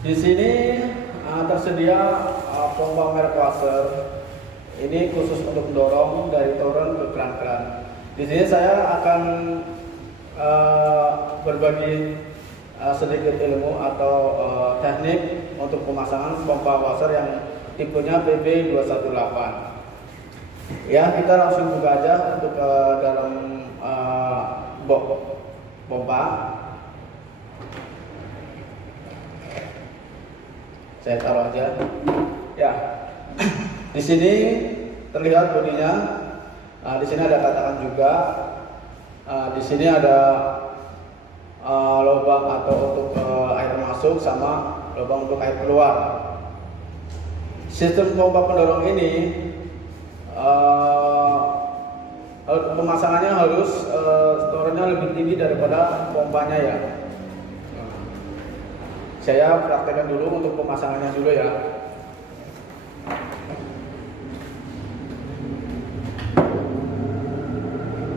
Di sini tersedia pompa merek Wasser. Ini khusus untuk mendorong dari toren ke keran-keran. Di sini saya akan berbagi sedikit ilmu atau teknik untuk pemasangan pompa Wasser yang tipenya PB218. Ya, kita langsung buka aja untuk dalam box pompa. Saya taruh aja. Ya, di sini terlihat bodinya. Di sini ada katakan juga. Di sini ada lubang atau untuk air masuk sama lubang untuk air keluar. Sistem pompa pendorong ini pemasangannya harus torennya lebih tinggi daripada pompanya ya. Saya praktekkan dulu untuk pemasangannya dulu ya.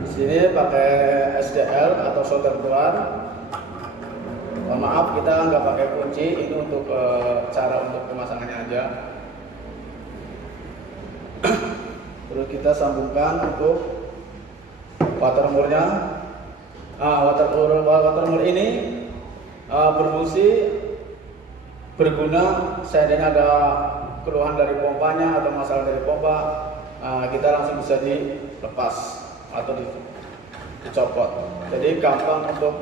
Di sini pakai SDL atau solder keluar. Mohon maaf kita nggak pakai kunci, ini untuk cara untuk pemasangannya aja. Terus kita sambungkan untuk watermurnya. Watermur ini berguna seandainya ada keluhan dari pompanya atau masalah dari pompa, kita langsung bisa dilepas atau dicopot. Jadi gampang untuk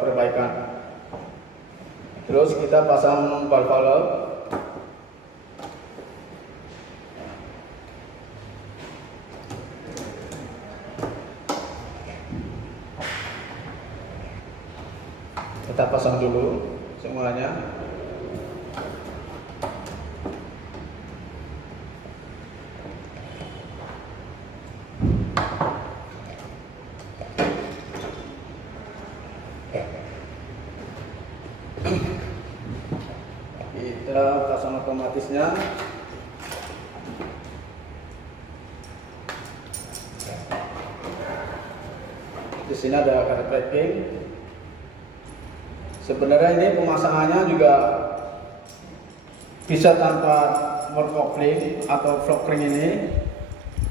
perbaikan. Terus kita pasang valve. Kita pasang dulu semuanya. Kita pasang otomatisnya. Di sini ada karet packing. Sebenarnya ini pemasangannya juga bisa tanpa coupling atau flock ring ini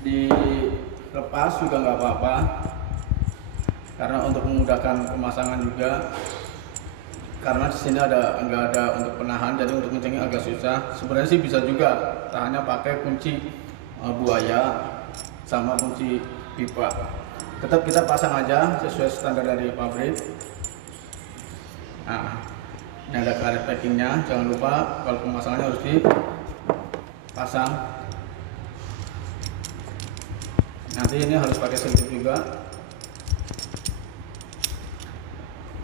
dilepas juga nggak apa-apa, karena untuk memudahkan pemasangan juga. Karena di sini nggak ada untuk penahan, jadi untuk kencingnya agak susah. Sebenarnya sih bisa juga, tahannya pakai kunci buaya sama kunci pipa. Tetap kita pasang aja sesuai standar dari pabrik. Nah, ini ada karet packingnya. Jangan lupa kalau pemasangannya harus dipasang. Nanti ini harus pakai selip juga.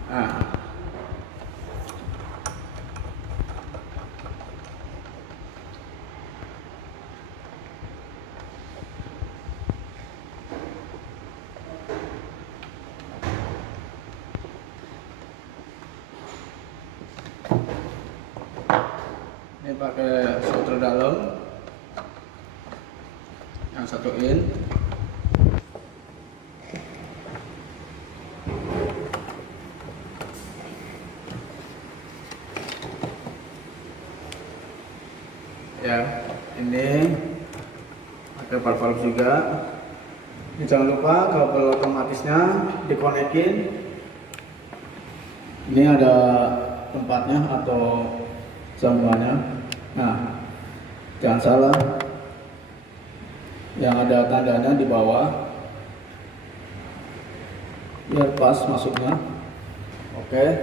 Nah, ini pakai solder dalam yang 1 in. Ya, ini pakai valve juga. Ini jangan lupa kabel otomatisnya dikonekin. Ini ada tempatnya atau sambungannya. Nah, jangan salah, yang ada tandanya di bawah, biar pas masuknya. Oke.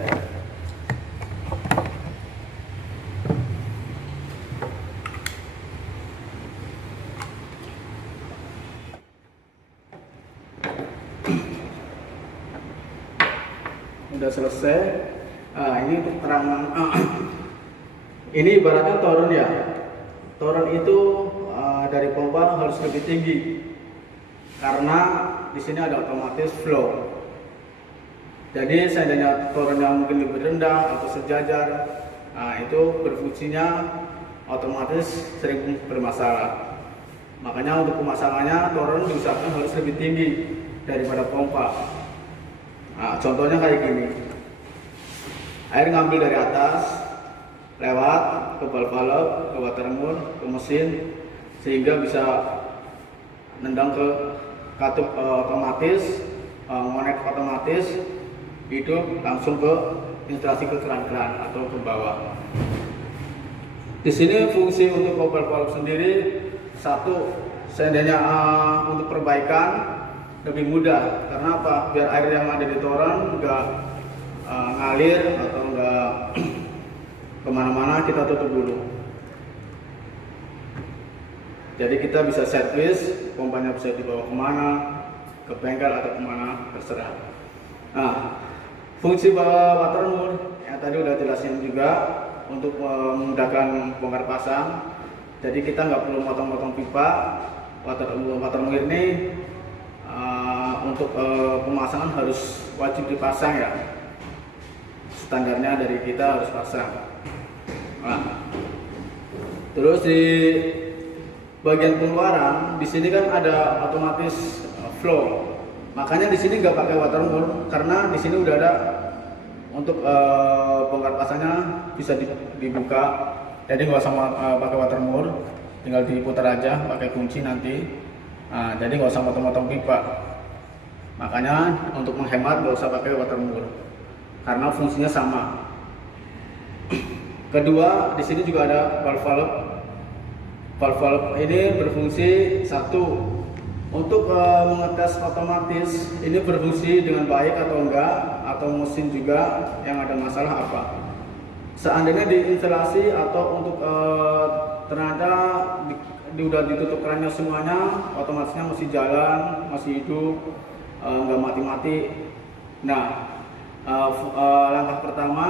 Udah selesai. Ini untuk terangan. Ini ibaratnya toren ya. Toren itu dari pompa harus lebih tinggi karena di sini ada otomatis flow. Jadi seandainya torennya mungkin lebih rendah atau sejajar, itu berfungsinya otomatis sering bermasalah. Makanya untuk pemasangannya toren diusahakan harus lebih tinggi daripada pompa. Nah, contohnya kayak gini, air ngambil dari atas, lewat ke valve, ke water mur, ke mesin, sehingga bisa nendang ke katup otomatis, ngonek otomatis, hidup langsung ke instalasi ke keran-keran atau ke bawah. Di sini fungsi untuk open valve sendiri, satu, seandainya untuk perbaikan lebih mudah. Karena apa? Biar air yang ada di toren nggak ngalir atau nggak kemana-mana, kita tutup dulu. Jadi kita bisa servis, pompanya bisa dibawa kemana, ke bengkel atau kemana, terserah. Nah, fungsi water mur yang tadi udah jelasin juga untuk memudahkan bongkar pasang. Jadi kita nggak perlu motong-motong pipa. Water mur ini untuk pemasangan harus wajib dipasang ya. Standarnya dari kita harus pasang. Nah, terus di bagian pengeluaran di sini kan ada otomatis flow. Makanya di sini nggak pakai water mur karena di sini udah ada untuk bongkar pasangnya bisa dibuka. Jadi nggak usah pakai water mur, tinggal diputar aja pakai kunci nanti. Nah, jadi nggak usah motong-motong pipa. Makanya untuk menghemat nggak usah pakai water mur karena fungsinya sama. Kedua, di sini juga ada valve. Valve ini berfungsi satu untuk mengetes otomatis ini berfungsi dengan baik atau enggak, atau mesin juga yang ada masalah apa. Seandainya diinstalasi atau untuk ternyata udah ditutup kerannya semuanya, otomatisnya masih jalan, masih hidup, nggak mati-mati. Nah, langkah pertama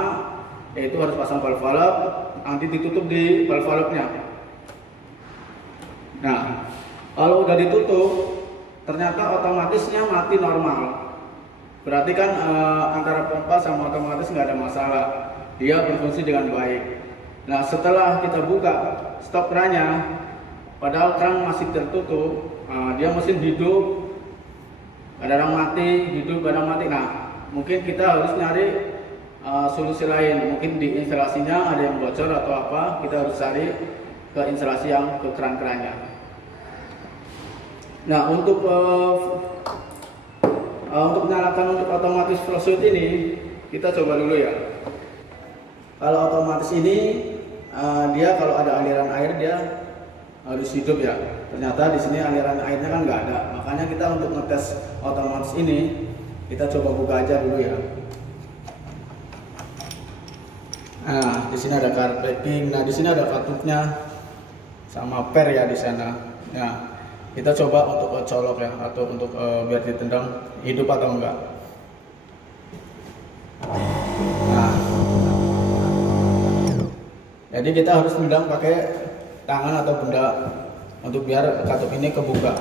yaitu harus pasang valve, nanti ditutup di valve-nya. Nah, kalau udah ditutup, ternyata otomatisnya mati normal. Berarti kan antara pompa sama otomatis nggak ada masalah. Dia berfungsi dengan baik. Nah, setelah kita buka stop kerannya, padahal keran masih tertutup, dia mesin hidup, kadang mati, hidup, kadang mati. Nah, mungkin kita harus nyari solusi lain. Mungkin di instalasinya ada yang bocor atau apa, kita harus cari ke instalasi yang ke keran-kerannya. Nah, untuk menyalakan untuk otomatis flush ini, kita coba dulu ya. Kalau otomatis ini dia kalau ada aliran air dia harus hidup ya. Ternyata di sini aliran airnya kan nggak ada. Makanya kita untuk ngetes otomatis ini kita coba buka aja dulu ya. Nah, di sini ada carpeting. Nah, di sini ada katupnya sama per ya di sana. Nah, kita coba untuk colok ya, atau untuk biar ditendang hidup atau enggak. Nah, jadi kita harus tendang pakai tangan atau benda untuk biar katup ini kebuka.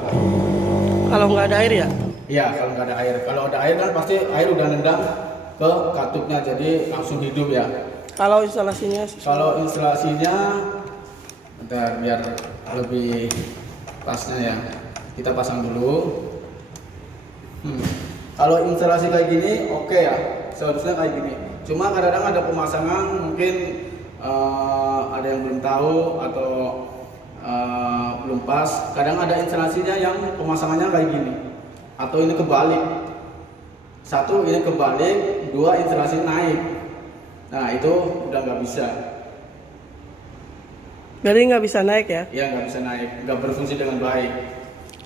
Kalau nggak ada air ya? Iya, kalau nggak ada air. Kalau ada air kan pasti air udah nendang ke katupnya, jadi langsung hidup ya. Kalau instalasinya? Kalau instalasinya, bentar biar lebih pasnya ya, kita pasang dulu. Kalau instalasi kayak gini oke ya, seharusnya kayak gini. Cuma kadang-kadang ada pemasangan mungkin ada yang belum tahu atau belum pas. Kadang ada instalasinya yang pemasangannya kayak gini, atau ini kebalik. Satu ini kebalik, dua instalasi naik. Nah, itu udah nggak bisa. Jadi nggak bisa naik ya? Ya, nggak bisa naik, nggak berfungsi dengan baik.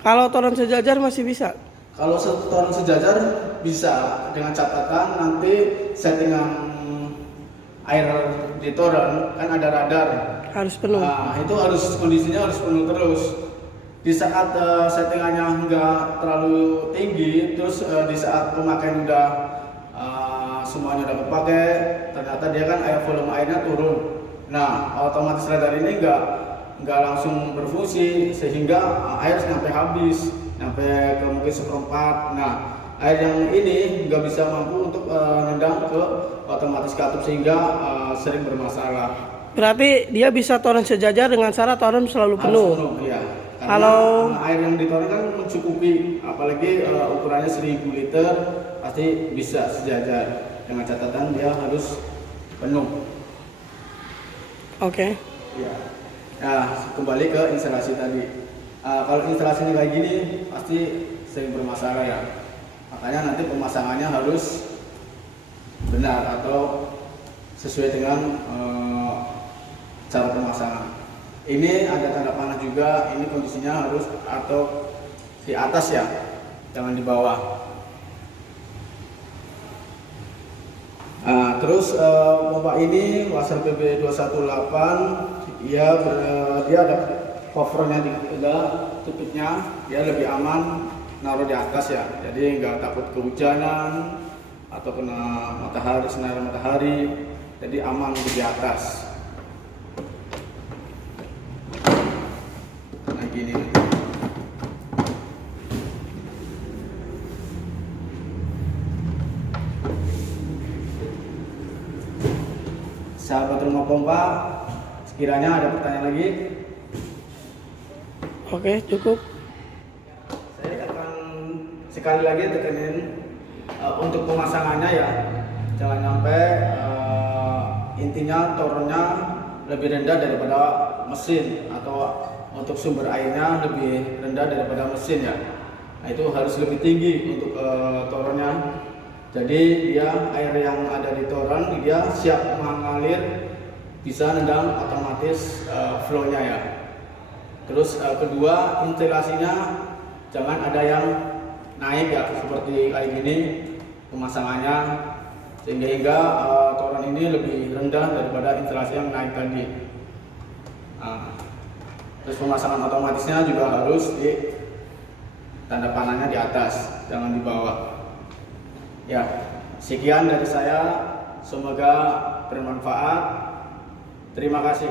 Kalau toren sejajar masih bisa? Kalau toren sejajar bisa, dengan catatan nanti settingan air di toren kan ada radar. Harus penuh. Nah, itu harus kondisinya harus penuh terus. Di saat settingannya nggak terlalu tinggi, terus di saat pemakaian udah semuanya udah kepakai, ternyata dia kan volume airnya turun. Nah, otomatis radar ini nggak langsung berfungsi sehingga air sampai habis, sampai ke mungkin seperempat. Nah, air yang ini nggak bisa mampu untuk nendang ke otomatis katup sehingga sering bermasalah. Berarti dia bisa toren sejajar dengan syarat toren selalu penuh. Harus penuh, iya. Karena Kalau air yang di toren kan mencukupi, apalagi ukurannya 1000 liter pasti bisa sejajar. Dengan catatan dia harus penuh. Oke. Ya. Nah, kembali ke instalasi tadi. Kalau instalasinya kayak gini pasti sering bermasalah ya. Makanya nanti pemasangannya harus benar atau sesuai dengan cara pemasangan. Ini ada tanda panah juga. Ini kondisinya harus atau di atas ya, jangan di bawah. Terus pompa ini Wasar PB218 dia ada covernya tutupnya, dia lebih aman naruh di atas ya, jadi nggak takut kehujanan atau kena matahari, sinar matahari, jadi aman di atas. Nah gini nih. Sahabat rumah pompa, sekiranya ada pertanyaan lagi? Oke, cukup. Saya akan sekali lagi tekenin untuk pemasangannya ya, jangan sampai intinya torennya lebih rendah daripada mesin, atau untuk sumber airnya lebih rendah daripada mesin ya. Nah itu harus lebih tinggi untuk torennya. Jadi dia air yang ada di toren dia siap mengalir, bisa nendang otomatis flow-nya ya. Terus kedua, ventilasinya jangan ada yang naik ya, seperti kayak gini pemasangannya, sehingga toren ini lebih rendah daripada ventilasi yang naik tadi. Terus pemasangan otomatisnya juga harus di tanda panahnya di atas, jangan di bawah. Ya, sekian dari saya, semoga bermanfaat. Terima kasih.